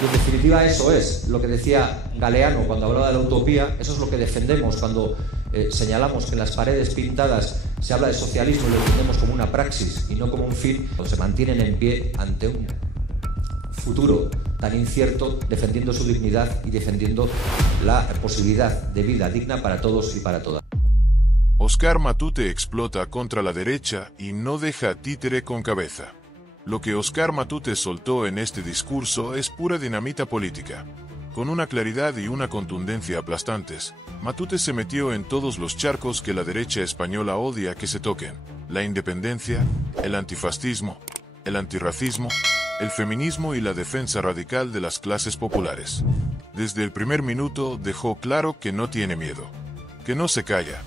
Y en definitiva eso es lo que decía Galeano cuando hablaba de la utopía, eso es lo que defendemos cuando señalamos que en las paredes pintadas se habla de socialismo y lo entendemos como una praxis y no como un fin, se mantienen en pie ante un futuro tan incierto, defendiendo su dignidad y defendiendo la posibilidad de vida digna para todos y para todas. Oscar Matute explota contra la derecha y no deja títere con cabeza. Lo que Oscar Matute soltó en este discurso es pura dinamita política. Con una claridad y una contundencia aplastantes, Matute se metió en todos los charcos que la derecha española odia que se toquen: la independencia, el antifascismo, el antirracismo, el feminismo y la defensa radical de las clases populares. Desde el primer minuto dejó claro que no tiene miedo, que no se calla,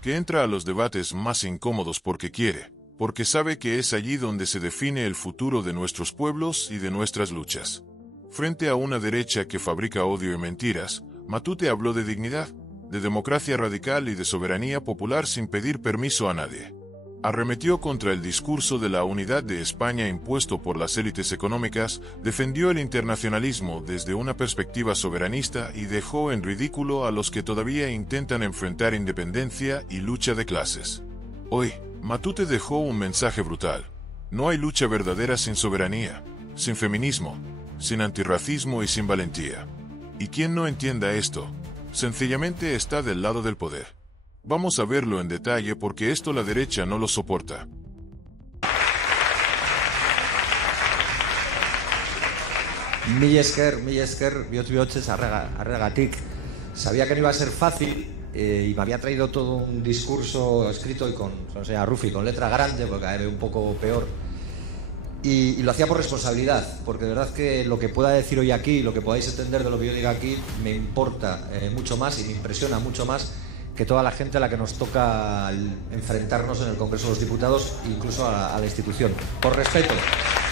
que entra a los debates más incómodos porque quiere, porque sabe que es allí donde se define el futuro de nuestros pueblos y de nuestras luchas. Frente a una derecha que fabrica odio y mentiras, Matute habló de dignidad, de democracia radical y de soberanía popular sin pedir permiso a nadie. Arremetió contra el discurso de la unidad de España impuesto por las élites económicas, defendió el internacionalismo desde una perspectiva soberanista y dejó en ridículo a los que todavía intentan enfrentar independencia y lucha de clases. Hoy, Matute dejó un mensaje brutal. No hay lucha verdadera sin soberanía, sin feminismo, sin antirracismo y sin valentía. Y quien no entienda esto, sencillamente está del lado del poder. Vamos a verlo en detalle porque esto la derecha no lo soporta. Mila esker, bihotz arregatik. Sabía que no iba a ser fácil y me había traído todo un discurso escrito y con Rufi, con letra grande, porque era un poco peor. Y lo hacía por responsabilidad, porque de verdad que lo que pueda decir hoy aquí, lo que podáis entender de lo que yo diga aquí, me importa mucho más y me impresiona mucho más que toda la gente a la que nos toca enfrentarnos en el Congreso de los Diputados, incluso a la institución. Por respeto,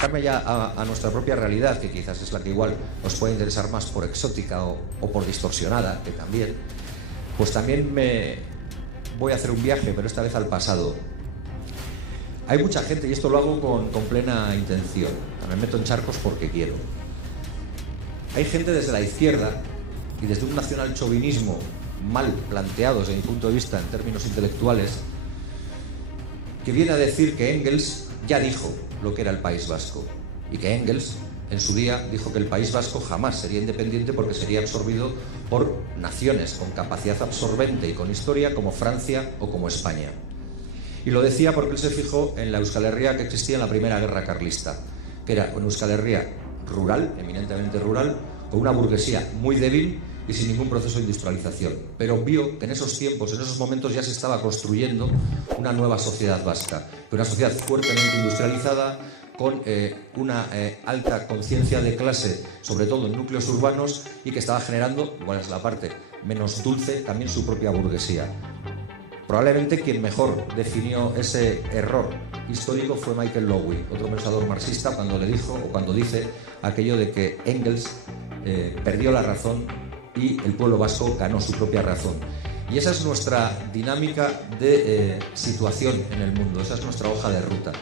darme ya a nuestra propia realidad, que quizás es la que igual nos puede interesar más por exótica o por distorsionada, que también, pues también me voy a hacer un viaje, pero esta vez al pasado. Hay mucha gente, y esto lo hago con plena intención, me meto en charcos porque quiero. Hay gente desde la izquierda y desde un nacional chauvinismo mal planteado desde mi punto de vista en términos intelectuales, que viene a decir que Engels ya dijo lo que era el País Vasco y que Engels en su día dijo que el País Vasco jamás sería independiente porque sería absorbido por naciones con capacidad absorbente y con historia como Francia o como España. Y lo decía porque él se fijó en la Euskal Herria que existía en la Primera Guerra Carlista, que era una Euskal Herria rural, eminentemente rural, con una burguesía muy débil y sin ningún proceso de industrialización. Pero vio que en esos tiempos, en esos momentos ya se estaba construyendo una nueva sociedad vasca, una sociedad fuertemente industrializada, con una alta conciencia de clase, sobre todo en núcleos urbanos, y que estaba generando, igual es la parte menos dulce, también su propia burguesía. Probablemente quien mejor definió ese error histórico fue Michael Lowy, otro pensador marxista, cuando le dijo, o cuando dice aquello de que Engels perdió la razón y el pueblo vasco ganó su propia razón. Y esa es nuestra dinámica de situación en el mundo, esa es nuestra hoja de ruta.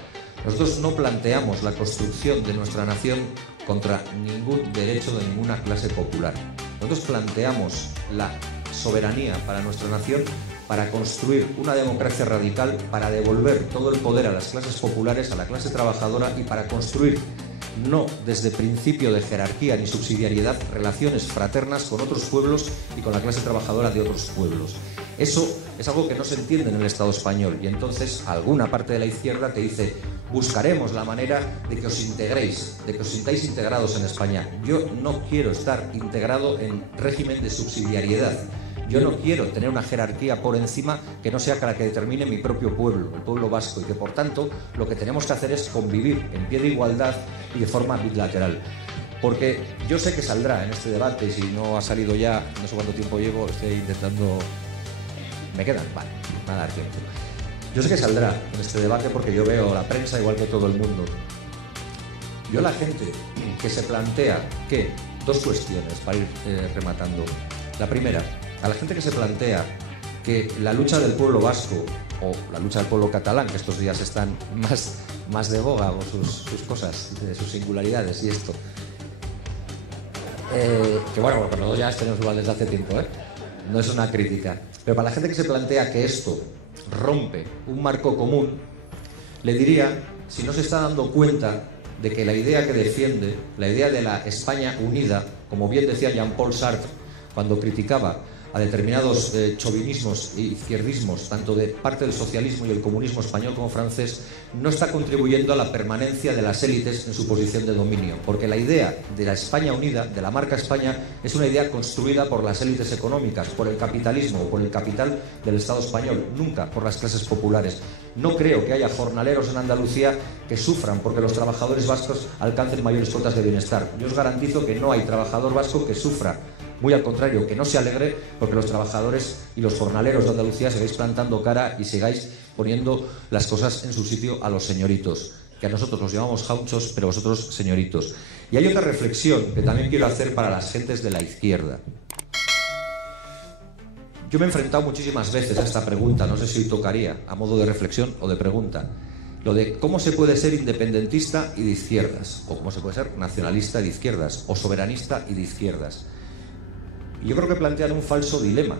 Nosotros no planteamos la construcción de nuestra nación contra ningún derecho de ninguna clase popular. Nosotros planteamos la soberanía para nuestra nación para construir una democracia radical, para devolver todo el poder a las clases populares, a la clase trabajadora y para construir, no desde principio de jerarquía ni subsidiariedad, relaciones fraternas con otros pueblos y con la clase trabajadora de otros pueblos. Eso es algo que no se entiende en el Estado español y entonces alguna parte de la izquierda te dice: buscaremos la manera de que os integréis, de que os sintáis integrados en España. Yo no quiero estar integrado en régimen de subsidiariedad. Yo no quiero tener una jerarquía por encima que no sea la que determine mi propio pueblo, el pueblo vasco, y que por tanto lo que tenemos que hacer es convivir en pie de igualdad y de forma bilateral. Porque yo sé que saldrá en este debate, y si no ha salido ya, no sé cuánto tiempo llevo, estoy intentando... ¿Me quedan? Vale, me va a dar tiempo. Yo sé que saldrá en este debate porque yo veo la prensa igual que todo el mundo. Yo la gente que se plantea que... Dos cuestiones para ir rematando. La primera, a la gente que se plantea que la lucha del pueblo vasco o la lucha del pueblo catalán, que estos días están más de boga, o sus cosas, sus singularidades y esto, que bueno, porque nosotros ya tenemos igual desde hace tiempo, no es una crítica. Pero para la gente que se plantea que esto rompe un marco común, le diría, si no se está dando cuenta de que la idea que defiende, la idea de la España unida, como bien decía Jean-Paul Sartre cuando criticaba a determinados chauvinismos e izquierdismos, tanto de parte del socialismo y el comunismo español como francés, no está contribuyendo a la permanencia de las élites en su posición de dominio, porque la idea de la España unida, de la marca España, es una idea construida por las élites económicas, por el capitalismo o por el capital del Estado español, nunca por las clases populares. No creo que haya jornaleros en Andalucía que sufran porque los trabajadores vascos alcancen mayores cotas de bienestar. Yo os garantizo que no hay trabajador vasco que sufra. Muy al contrario, que no se alegre porque los trabajadores y los jornaleros de Andalucía sigáis plantando cara y sigáis poniendo las cosas en su sitio a los señoritos, que a nosotros los llamamos jauchos, pero vosotros señoritos. Y hay otra reflexión que también quiero hacer para las gentes de la izquierda. Yo me he enfrentado muchísimas veces a esta pregunta, no sé si hoy tocaría, a modo de reflexión o de pregunta, lo de cómo se puede ser independentista y de izquierdas, o cómo se puede ser nacionalista y de izquierdas, o soberanista y de izquierdas. Y yo creo que plantean un falso dilema.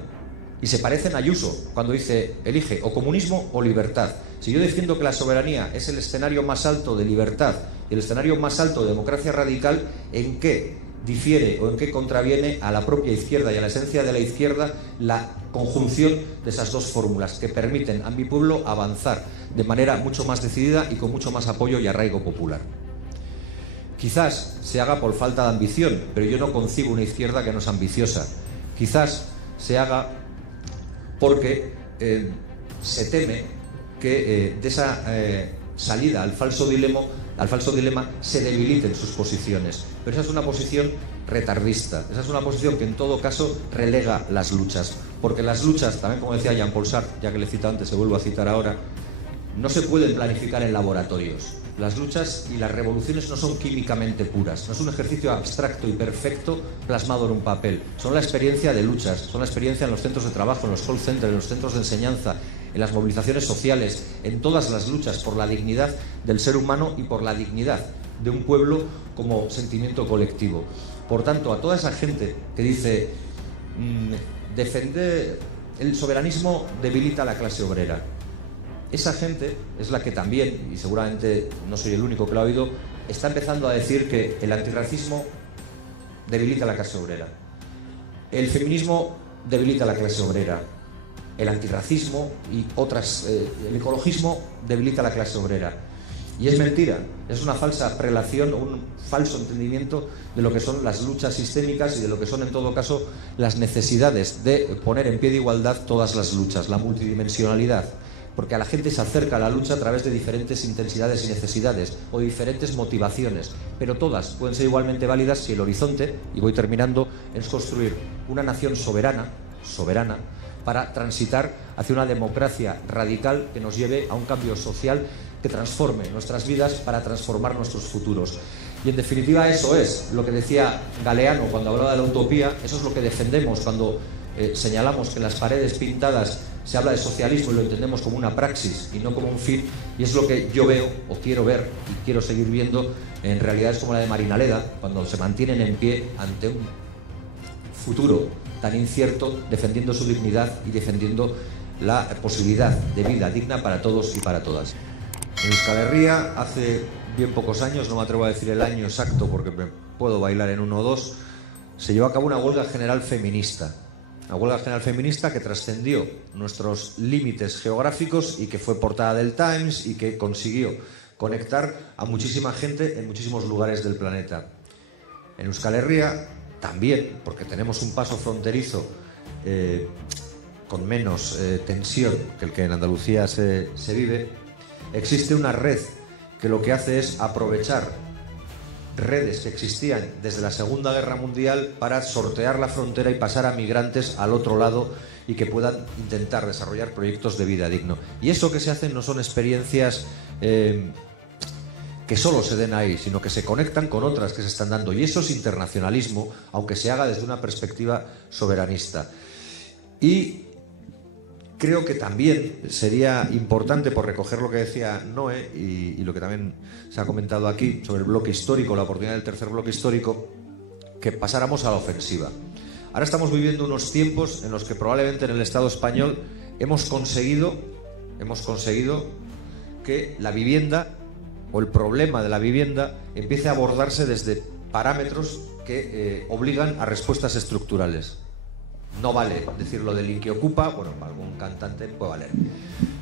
Y se parecen a Ayuso cuando dice, elige o comunismo o libertad. Si yo defiendo que la soberanía es el escenario más alto de libertad y el escenario más alto de democracia radical, ¿en qué difiere o en qué contraviene a la propia izquierda y a la esencia de la izquierda la conjunción de esas dos fórmulas que permiten a mi pueblo avanzar de manera mucho más decidida y con mucho más apoyo y arraigo popular? Quizás se haga por falta de ambición, pero yo no concibo una izquierda que no es ambiciosa. Quizás se haga porque se teme que de esa salida al falso dilema se debiliten sus posiciones. Pero esa es una posición retardista, esa es una posición que en todo caso relega las luchas. Porque las luchas, también como decía Jean-Paul Sartre, ya que le he citado antes, se vuelvo a citar ahora, no se pueden planificar en laboratorios. Las luchas y las revoluciones no son químicamente puras, no es un ejercicio abstracto y perfecto plasmado en un papel. Son la experiencia de luchas, son la experiencia en los centros de trabajo, en los call centers, en los centros de enseñanza, en las movilizaciones sociales, en todas las luchas por la dignidad del ser humano y por la dignidad de un pueblo como sentimiento colectivo. Por tanto, a toda esa gente que dice defender el soberanismo debilita a la clase obrera, esa gente es la que también, y seguramente no soy el único que lo ha oído, está empezando a decir que el antirracismo debilita a la clase obrera, el feminismo debilita a la clase obrera, el antirracismo y otras, el ecologismo debilita a la clase obrera. Y es mentira, es una falsa prelación, un falso entendimiento de lo que son las luchas sistémicas y de lo que son en todo caso las necesidades de poner en pie de igualdad todas las luchas, la multidimensionalidad. Porque a la gente se acerca a la lucha a través de diferentes intensidades y necesidades o diferentes motivaciones, pero todas pueden ser igualmente válidas si el horizonte, y voy terminando, es construir una nación soberana para transitar hacia una democracia radical que nos lleve a un cambio social que transforme nuestras vidas para transformar nuestros futuros. Y en definitiva eso es lo que decía Galeano cuando hablaba de la utopía, eso es lo que defendemos cuando señalamos que en las paredes pintadas se habla de socialismo y lo entendemos como una praxis y no como un fin, y es lo que yo veo o quiero ver y quiero seguir viendo en realidades como la de Marinaleda, cuando se mantienen en pie ante un futuro tan incierto, defendiendo su dignidad y defendiendo la posibilidad de vida digna para todos y para todas. En Euskal Herria, hace bien pocos años, no me atrevo a decir el año exacto porque me puedo bailar en uno o dos, se llevó a cabo una huelga general feminista. Una huelga general feminista que trascendió nuestros límites geográficos y que fue portada del Times y que consiguió conectar a muchísima gente en muchísimos lugares del planeta. En Euskal Herria también, porque tenemos un paso fronterizo con menos tensión que el que en Andalucía se vive, existe una red que lo que hace es aprovechar redes que existían desde la Segunda Guerra Mundial para sortear la frontera y pasar a migrantes al otro lado y que puedan intentar desarrollar proyectos de vida digno. Y eso que se hacen no son experiencias que solo se den ahí, sino que se conectan con otras que se están dando. Y eso es internacionalismo, aunque se haga desde una perspectiva soberanista. Y creo que también sería importante, por recoger lo que decía Noé y lo que también se ha comentado aquí sobre el bloque histórico, la oportunidad del tercer bloque histórico, que pasáramos a la ofensiva. Ahora estamos viviendo unos tiempos en los que probablemente en el Estado español hemos conseguido que la vivienda o el problema de la vivienda empiece a abordarse desde parámetros que obligan a respuestas estructurales. No vale decir lo del Inquiocupa, bueno, para algún cantante puede valer,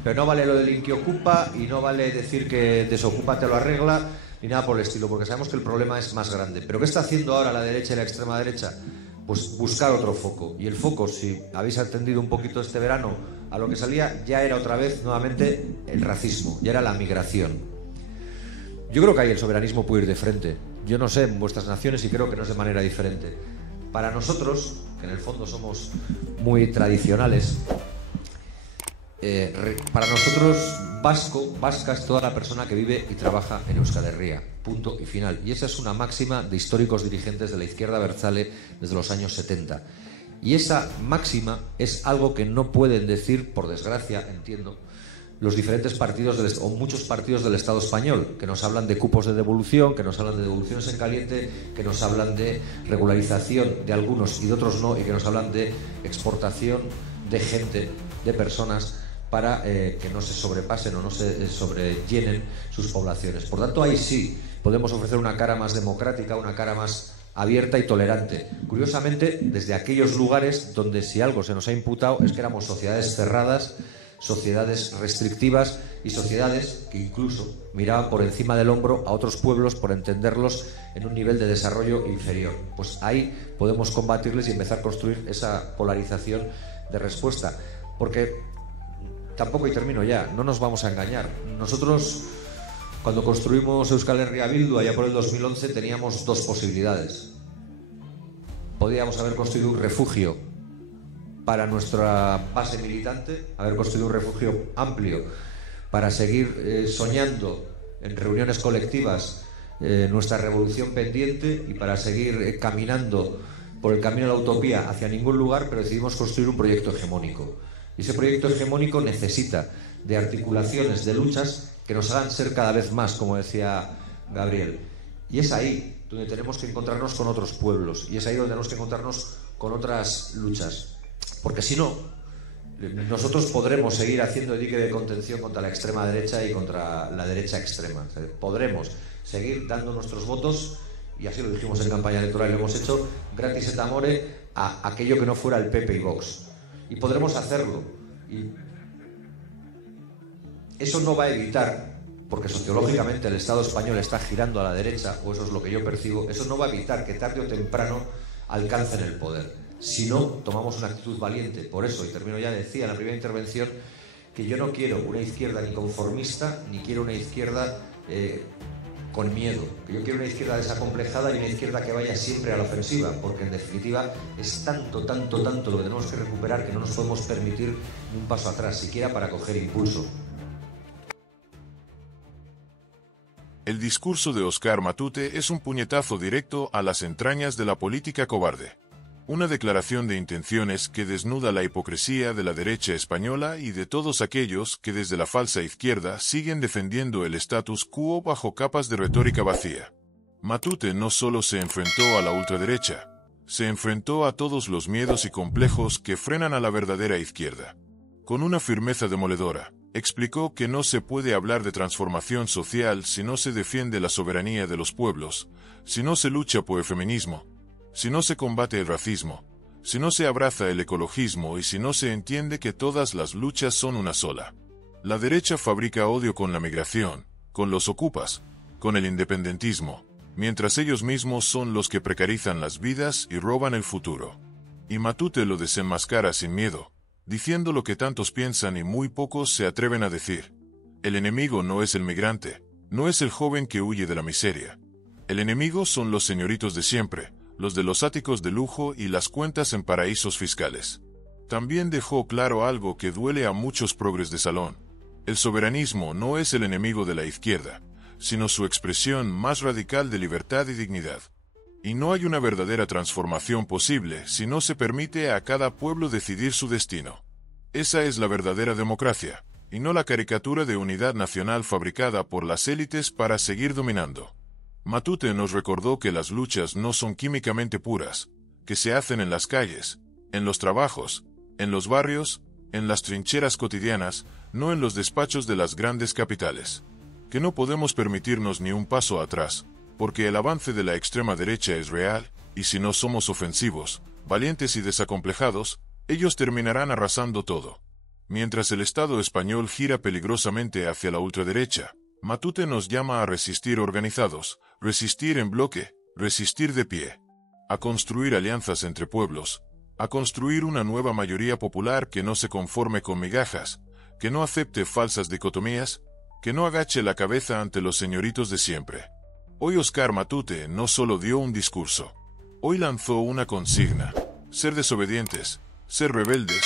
pero no vale lo del Inquiocupa y no vale decir que Desocupa te lo arregla ni nada por el estilo, porque sabemos que el problema es más grande. ¿Pero qué está haciendo ahora la derecha y la extrema derecha? Pues buscar otro foco. Y el foco, si habéis atendido un poquito este verano a lo que salía, ya era otra vez nuevamente el racismo, ya era la migración. Yo creo que ahí el soberanismo puede ir de frente. Yo no sé en vuestras naciones y creo que no es de manera diferente. Para nosotros, que en el fondo somos muy tradicionales, para nosotros vasca es toda la persona que vive y trabaja en Euskal Herria, punto y final. Y esa es una máxima de históricos dirigentes de la izquierda abertzale desde los años 70. Y esa máxima es algo que no pueden decir, por desgracia, entiendo, los diferentes partidos o muchos partidos del Estado español, que nos hablan de cupos de devolución, que nos hablan de devoluciones en caliente, que nos hablan de regularización de algunos y de otros no, y que nos hablan de exportación de gente, de personas, para que no se sobrepasen o no se sobrellenen sus poblaciones. Por tanto, ahí sí podemos ofrecer una cara más democrática, una cara más abierta y tolerante. Curiosamente, desde aquellos lugares donde si algo se nos ha imputado es que éramos sociedades cerradas, sociedades restrictivas y sociedades que incluso miraban por encima del hombro a otros pueblos por entenderlos en un nivel de desarrollo inferior. Pues ahí podemos combatirles y empezar a construir esa polarización de respuesta. Porque tampoco, y termino ya, no nos vamos a engañar. Nosotros, cuando construimos Euskal Herria Bildu, allá por el 2011, teníamos dos posibilidades. Podíamos haber construido un refugio para nuestra base militante, haber construido un refugio amplio para seguir soñando en reuniones colectivas nuestra revolución pendiente y para seguir caminando por el camino de la utopía hacia ningún lugar, pero decidimos construir un proyecto hegemónico. Y ese proyecto hegemónico necesita de articulaciones, de luchas que nos hagan ser cada vez más, como decía Gabriel. Y es ahí donde tenemos que encontrarnos con otros pueblos, y es ahí donde tenemos que encontrarnos con otras luchas. Porque si no, nosotros podremos seguir haciendo dique de contención contra la extrema derecha y contra la derecha extrema. O sea, podremos seguir dando nuestros votos, y así lo dijimos en campaña electoral y lo hemos hecho, gratis et amore, a aquello que no fuera el PP y Vox. Y podremos hacerlo. Y eso no va a evitar, porque sociológicamente el Estado español está girando a la derecha, o eso es lo que yo percibo, eso no va a evitar que tarde o temprano alcancen el poder. Si no, tomamos una actitud valiente. Por eso, y termino ya, decía en la primera intervención que yo no quiero una izquierda ni conformista, ni quiero una izquierda con miedo. Que yo quiero una izquierda desacomplejada y una izquierda que vaya siempre a la ofensiva, porque en definitiva es tanto lo que tenemos que recuperar que no nos podemos permitir un paso atrás, siquiera para coger impulso. El discurso de Oskar Matute es un puñetazo directo a las entrañas de la política cobarde. Una declaración de intenciones que desnuda la hipocresía de la derecha española y de todos aquellos que desde la falsa izquierda siguen defendiendo el status quo bajo capas de retórica vacía. Matute no solo se enfrentó a la ultraderecha, se enfrentó a todos los miedos y complejos que frenan a la verdadera izquierda. Con una firmeza demoledora, explicó que no se puede hablar de transformación social si no se defiende la soberanía de los pueblos, si no se lucha por el feminismo, si no se combate el racismo, si no se abraza el ecologismo y si no se entiende que todas las luchas son una sola. La derecha fabrica odio con la migración, con los ocupas, con el independentismo, mientras ellos mismos son los que precarizan las vidas y roban el futuro. Y Matute lo desenmascara sin miedo, diciendo lo que tantos piensan y muy pocos se atreven a decir. El enemigo no es el migrante, no es el joven que huye de la miseria. El enemigo son los señoritos de siempre, los de los áticos de lujo y las cuentas en paraísos fiscales. También dejó claro algo que duele a muchos progres de salón. El soberanismo no es el enemigo de la izquierda, sino su expresión más radical de libertad y dignidad. Y no hay una verdadera transformación posible si no se permite a cada pueblo decidir su destino. Esa es la verdadera democracia, y no la caricatura de unidad nacional fabricada por las élites para seguir dominando. Matute nos recordó que las luchas no son químicamente puras, que se hacen en las calles, en los trabajos, en los barrios, en las trincheras cotidianas, no en los despachos de las grandes capitales. Que no podemos permitirnos ni un paso atrás, porque el avance de la extrema derecha es real, y si no somos ofensivos, valientes y desacomplejados, ellos terminarán arrasando todo. Mientras el Estado español gira peligrosamente hacia la ultraderecha, Matute nos llama a resistir organizados, resistir en bloque, resistir de pie, a construir alianzas entre pueblos, a construir una nueva mayoría popular que no se conforme con migajas, que no acepte falsas dicotomías, que no agache la cabeza ante los señoritos de siempre. Hoy Oscar Matute no solo dio un discurso, hoy lanzó una consigna: ser desobedientes, ser rebeldes,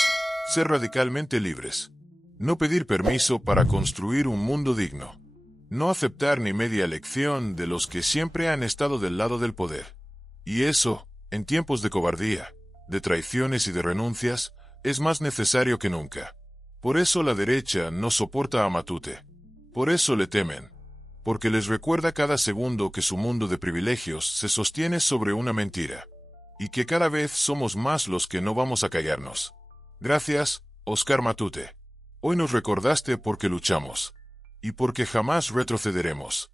ser radicalmente libres. No pedir permiso para construir un mundo digno. No aceptar ni media lección de los que siempre han estado del lado del poder. Y eso, en tiempos de cobardía, de traiciones y de renuncias, es más necesario que nunca. Por eso la derecha no soporta a Matute. Por eso le temen. Porque les recuerda cada segundo que su mundo de privilegios se sostiene sobre una mentira. Y que cada vez somos más los que no vamos a callarnos. Gracias, Oscar Matute. Hoy nos recordaste porque luchamos. Y porque jamás retrocederemos.